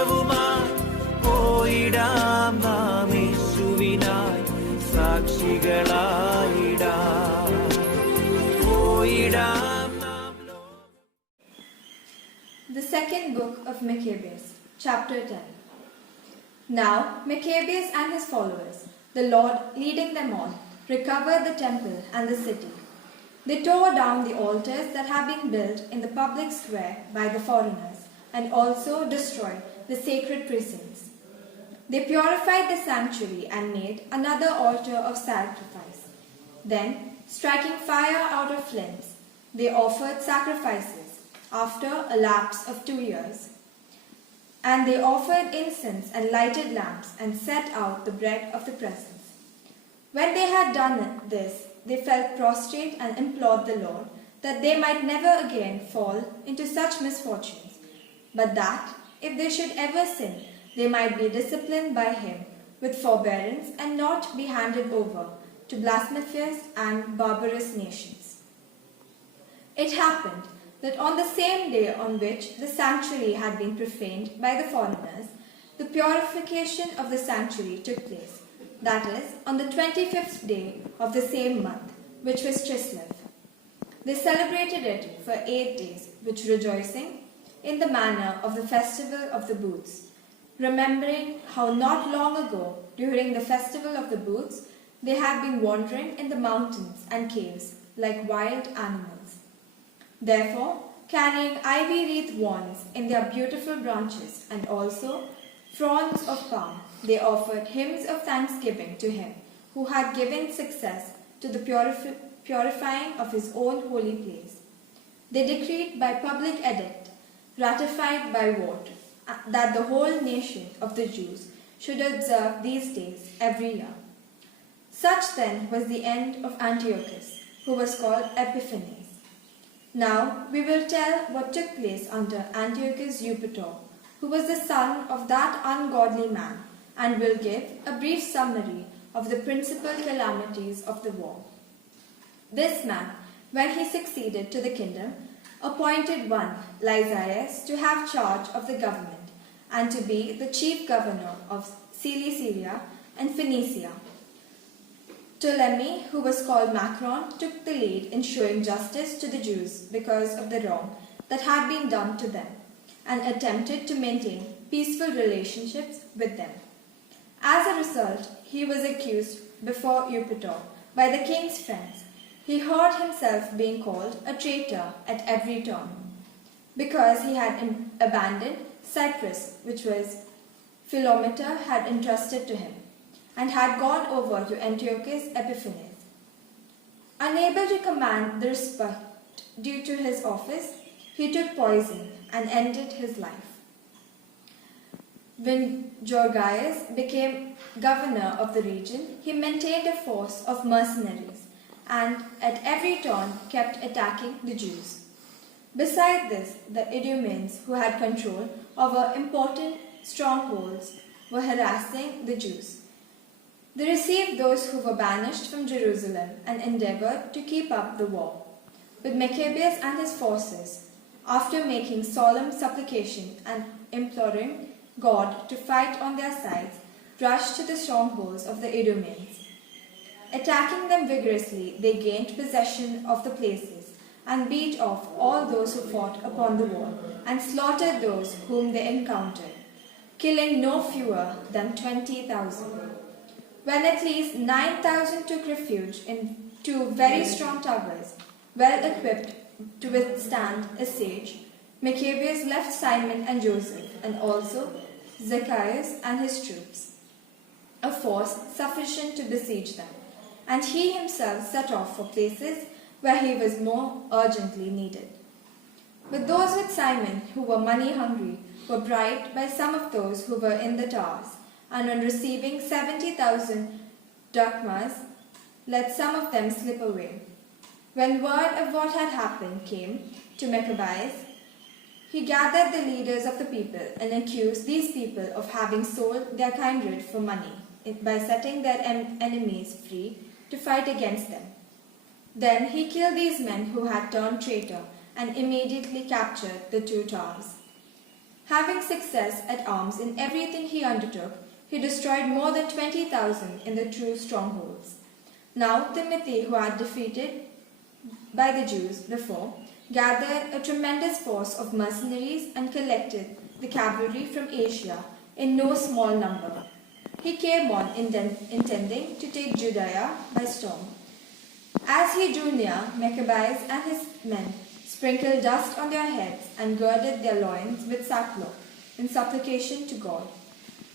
സാക്ഷ്യവുമായി പോയിടാം നാം യേശുവിനായി സാക്ഷികളായിടാം പോയിടാം നാം. The second book of Maccabees, chapter 10. Now Maccabees and his followers, the Lord leading them on, recovered the temple and the city. They tore down the altars that had been built in the public square by the foreigners, and also destroyed the sacred precincts. They purified the sanctuary and made another altar of sacrifice. Then, striking fire out of flints, they offered sacrifices after a lapse of 2 years. And they offered incense and lighted lamps and set out the bread of the presence. When they had done this, they fell prostrate and implored the Lord that they might never again fall into such misfortunes, but that, if they should ever sin, they might be disciplined by him with forbearance and not be handed over to blasphemous and barbarous nations. It happened that on the same day on which the sanctuary had been profaned by the foreigners, the purification of the sanctuary took place, that is, on the 25th day of the same month, which was Chislev. They celebrated it for 8 days, with rejoicing in the manner of the festival of the booths, remembering how not long ago, during the festival of the booths, they had been wandering in the mountains and caves like wild animals. Therefore, carrying ivy-wreathed wands in their beautiful branches and also fronds of palm, they offered hymns of thanksgiving to him who had given success to the purifying of his own holy place. They decreed by public edict, ratified by vote, that the whole nation of the Jews should observe these days every year. Such then was the end of Antiochus, who was called Epiphanes. Now we will tell what took place under Antiochus Eupator, who was the son of that ungodly man, and will give a brief summary of the principal calamities of the war. This man, when he succeeded to the kingdom, appointed one, Lysias, to have charge of the government, and to be the chief governor of Cilicia and Phoenicia. Ptolemy, who was called Macron, took the lead in showing justice to the Jews because of the wrong that had been done to them, and attempted to maintain peaceful relationships with them. As a result, he was accused before Eupator by the king's friends. He heard himself being called a traitor at every turn, because he had abandoned Cyprus, which was Philometor had entrusted to him, and had gone over to Antiochus Epiphanes. Unable to command the respect due to his office, he took poison and ended his life. When Gorgias became governor of the region, he maintained a force of mercenaries and at every turn kept attacking the Jews. Besides this, the Idumeans, who had control over important strongholds, were harassing the Jews. They received those who were banished from Jerusalem and endeavored to keep up the war. But Maccabeus and his forces, after making solemn supplication and imploring God to fight on their sides, rushed to the strongholds of the Idumeans. Attacking them vigorously, they gained possession of the places and beat off all those who fought upon the wall and slaughtered those whom they encountered, killing no fewer than 20,000. When at least 9,000 took refuge in 2 very strong towers, well equipped to withstand a siege, Maccabeus left Simon and Joseph, and also Zacchaeus and his troops, a force sufficient to besiege them, and he himself set off for places where he was more urgently needed. But those with Simon, who were money hungry, were bribed by some of those who were in the towers, and on receiving 70,000 drachmas, let some of them slip away. When word of what had happened came to Maccabeus, he gathered the leaders of the people and accused these people of having sold their kindred for money by setting their enemies free to fight against them. Then he killed these men who had turned traitor and immediately captured the 2 towers. Having success at arms in everything he undertook, he destroyed more than 20,000 in the true strongholds. Now Timothy, who had defeated by the Jews before, gathered a tremendous force of mercenaries and collected the cavalry from Asia in no small number. He came on intending to take Judea by storm. As he drew near, Maccabees and his men sprinkled dust on their heads and girded their loins with sackcloth in supplication to God.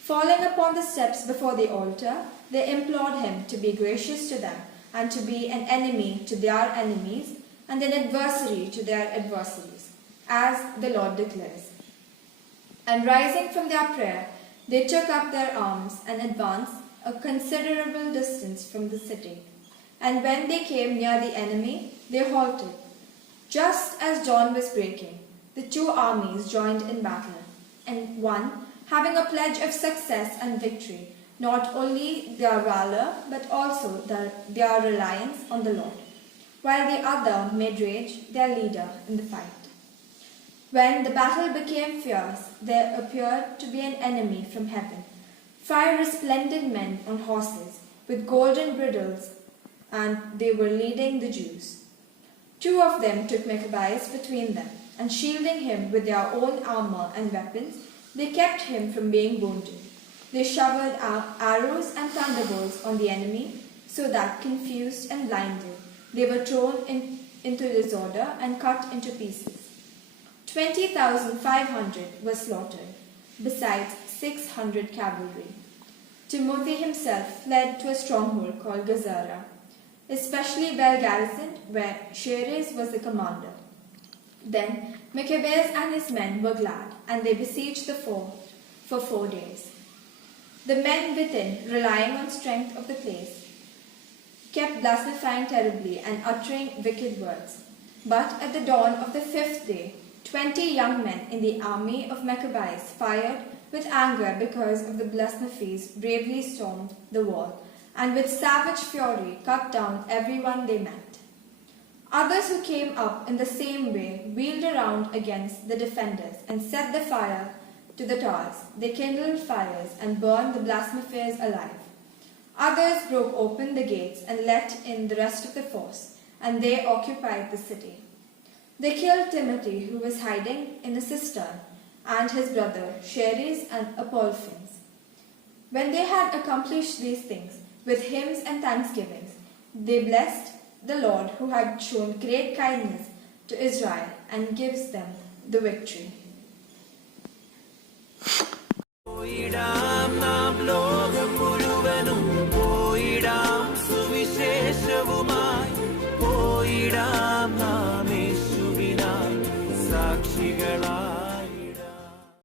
Falling upon the steps before the altar, they implored him to be gracious to them and to be an enemy to their enemies and an adversary to their adversaries, as the Lord declares. And rising from their prayer, they took up their arms and advanced a considerable distance from the city. And when they came near the enemy, they halted. Just as dawn was breaking, the two armies joined in battle, and one, having a pledge of success and victory, not only their valor, but also their reliance on the Lord, while the other made rage their leader in the fight. When the battle became fierce, there appeared to be an enemy from heaven, 5 resplendent men on horses, with golden bridles, and they were leading the Jews. 2 of them took Maccabees between them, and shielding him with their own armor and weapons, they kept him from being wounded. They showered arrows and thunderbolts on the enemy, so that, confused and blinded, they were thrown into disorder and cut into pieces. 20,500 were slaughtered, besides 600 cavalry. Timothy himself fled to a stronghold called Gazara, especially well garrisoned, where Shares was the commander. Then Maccabees and his men were glad, and they besieged the fort for 4 days. The men within, relying on strength of the place, kept blaspheming terribly and uttering wicked words. But at the dawn of the 5th day, 20 young men in the army of Maccabees, fired with anger because of the blasphemies, bravely stormed the wall, and with savage fury cut down everyone they met. Others who came up in the same way wheeled around against the defenders and set the fire to the towers. They kindled fires and burned the blasphemers alive. Others broke open the gates and let in the rest of the force, and they occupied the city. They killed Timothy, who was hiding in a cistern, and his brother Shares and Apollos. When they had accomplished these things, with hymns and thanksgivings, they blessed the Lord, who had shown great kindness to Israel, and gives them the victory. പോയിടാം നാം ലോകം മുഴുവനും പോയിടാം സുവിശേഷവുമായി പോയിടാം